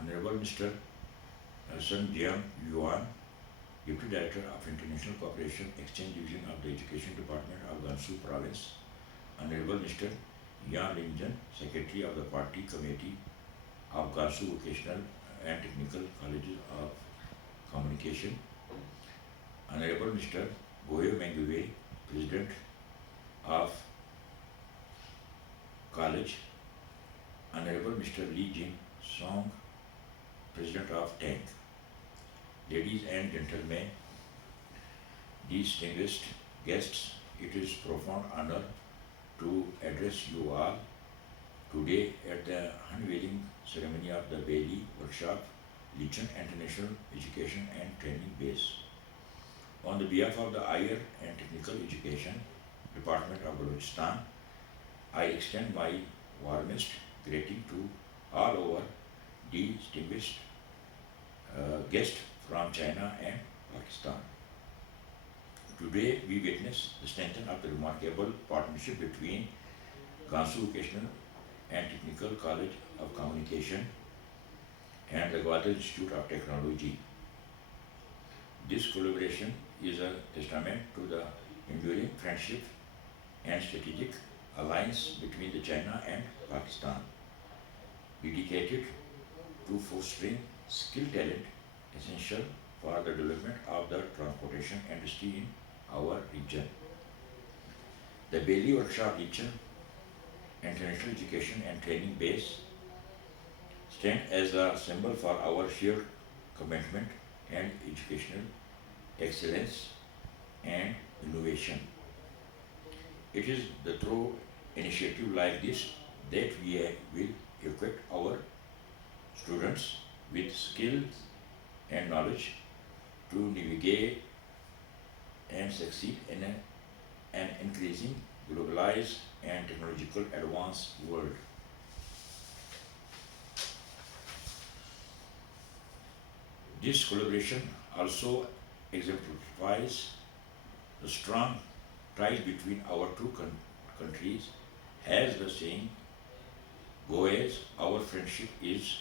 Honorable Mr. Sun Jiang Yuan, Deputy Director of International Cooperation Exchange Division of the Education Department of Gansu Province, Honorable Mr. Yan Linjan, Secretary of the Party Committee of Gansu Vocational and Technical Colleges of Communication, Honorable Mr. Goyo Menguwe, President of College, Honorable Mr. Lee Jin Song, President of TANK. Ladies and gentlemen, distinguished guests, it is profound honor to address you all today at the unveiling ceremony of the Bailey Workshop, Lichon International Education and Training Base. On the behalf of the Higher and Technical Education Department of Balochistan, I extend my warmest greeting to all our distinguished guests from China and Pakistan. Today we witness the strengthening of the remarkable partnership between Gansu Vocational and Technical College of Communication and the Gwadar Institute of Technology. This collaboration is a testament to the enduring friendship and strategic alliance between the China and Pakistan, dedicated to fostering skilled talent essential for the development of the transportation industry in our region. The Bailey Workshop Lichon International Education and Training Base stand as a symbol for our shared commitment and educational excellence and innovation. It is through initiative like this that we will equip our students with skills and knowledge to navigate and succeed in an increasing globalized and technological advanced world. This collaboration also exemplifies the strong ties between our two countries, as the saying goes, our friendship is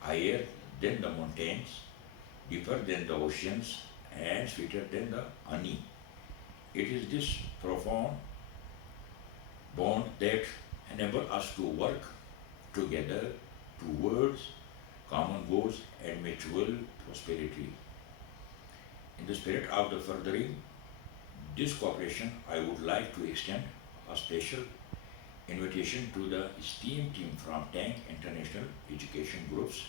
higher than the mountains, deeper than the oceans, and sweeter than the honey. It is this profound bond that enables us to work together towards common goals and mutual prosperity. In the spirit of the furthering this cooperation, I would like to extend a special invitation to the esteemed team from TANK International Education Group's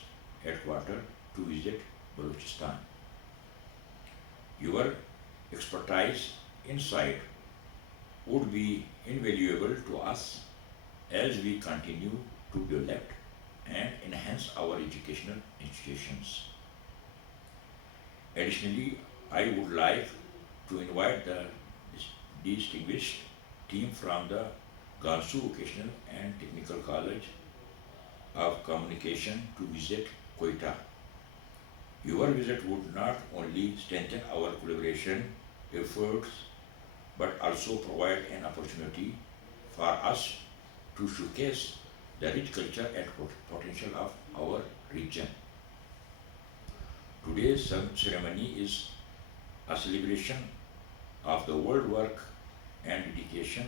headquarters to visit Balochistan. Your expertise insight would be invaluable to us as we continue to develop and enhance our educational institutions. Additionally, I would like to invite the distinguished team from the Gansu Vocational and Technical College of Communication to visit Quetta. Your visit would not only strengthen our collaboration efforts but also provide an opportunity for us to showcase the rich culture and potential of our region. Today's ceremony is a celebration of the world work and dedication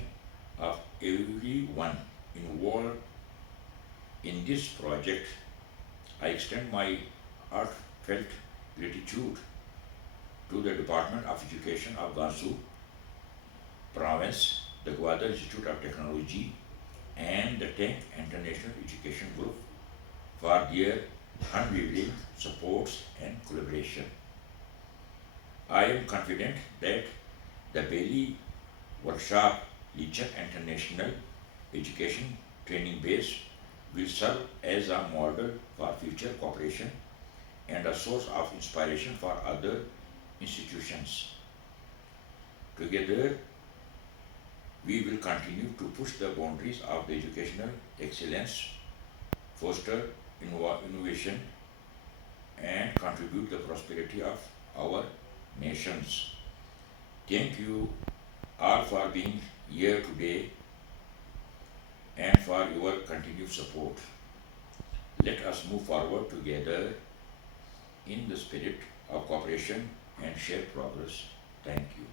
of everyone involved in this project. I extend my heartfelt gratitude to the Department of Education of Gansu Province, the Gwadar Institute of Technology, and the TANK International Education Group for their unwavering supports and collaboration. I am confident that the Bailey Workshop Lichon International Education Training Base will serve as a model for future cooperation and a source of inspiration for other institutions. Together, we will continue to push the boundaries of the educational excellence, foster innovation, and contribute the prosperity of our nations. Thank you all for being here today and for your continued support. Let us move forward together in the spirit of cooperation and shared progress. Thank you.